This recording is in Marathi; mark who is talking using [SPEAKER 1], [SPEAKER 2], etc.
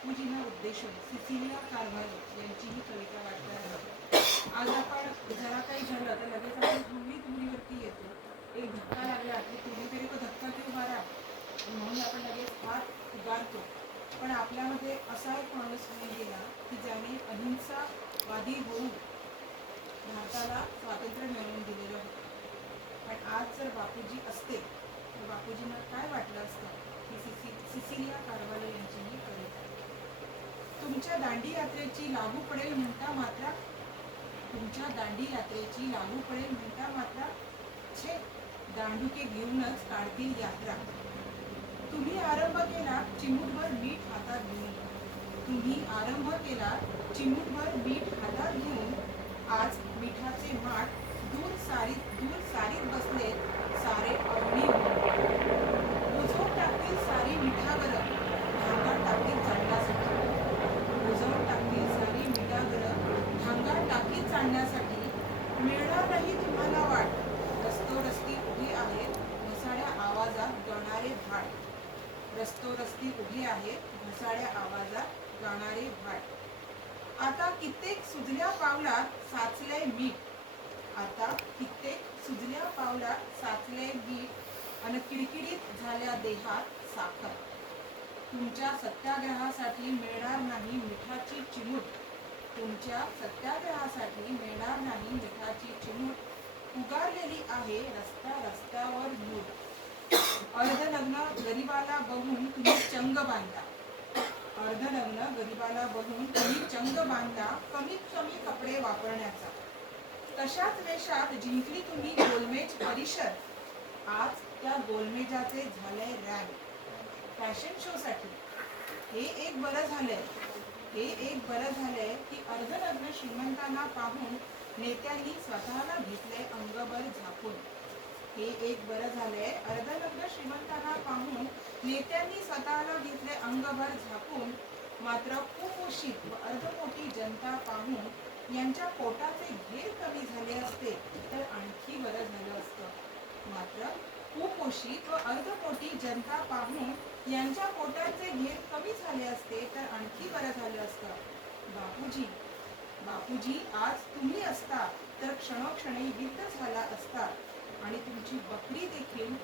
[SPEAKER 1] बापूजींना उद्देशून सिसिलिया कारभारी यांची ही कविता वाटणार आज आपण जरा काही झालं तर लगेच आपण धुळी धुळीवरती येतो. एक धक्का लागला की तुम्ही तरी तो धक्का क्यों मारा म्हणून आपण लगेच हात उगारतो. पण आपल्यामध्ये असा एक माणूस होऊन गेला की ज्याने अहिंसावादी होऊन भारताला स्वातंत्र्य मिळवून दिलेलं होतं. पण आज जर बापूजी असते तर बापूजींना काय वाटलं असतं की सिसि सिसिलिया कारवाले यांची तुमच्या दांडी यात्रेची लागू पडेल म्हणता मात्र तुमच्या दांडी यात्रेची लागू पडेल म्हणता मात्र छे दांडुके घेऊनच काढतील यात्रा. तुम्ही आरंभ केला चिमूटभर मीठ हातात घेऊन. तुम्ही आरंभ केला चिमूटभर मीठ हातात घेऊन आज मिठाचे माठ तो रस्ती उभी आहे घुसाड्या आवाजात गाणारे भाट. आता कित्येक सुजल्या पावलात साचलंय मीठ. आता कित्येक सुजल्या पावलात साचलंय मीठ आणि किडकिडीत झाल्या देहात साखर. तुमच्या सत्याग्रहासाठी मिळणार नाही मिठाची चिमूट. तुमच्या सत्याग्रहासाठी मिळणार नाही मिठाची चिमूट. उगारलेली आहे रस्ता रस्त्यावर मूठ गरीबाला बघून तुम्ही चंग बांधा. अर्धलग्न गरीबाला बघून तुम्ही चंग बांधा कमीत कमी कपडे वापरण्याचा. तशाच वेशात जिंकली तुम्ही गोलमेज परिषद. आज त्या गोलमेजाचे झालंय रॅग. फॅशन शो साठी. हे एक बरं झालंय. हे एक बरं झालंय की अर्धलग्न श्रीमंतांना पाहून नेत्यांनी स्वतःला घेतलंय अंगभर झाकून. हे एक बरं झालंय. अर्धलग्न श्रीमंतांना पाहून नेत्यांनी स्वतःला घेतले अंगभर झाकून मात्र कुपोषित व अर्धमोठी जनता पाहून यांच्या पोटाचे घेर कमी झाले असते. तर आणखी बरं झालं असतं. मात्र कुपोषित व अर्धपोटी जनता पाहून यांच्या पोटाचे घेर कमी झाले असते तर आणखी बरं झालं असतं. बापूजी बापूजी आज तुम्ही असता तर क्षणोक्षणी युद्ध झाला असता. आणि तुमची बकरी देखील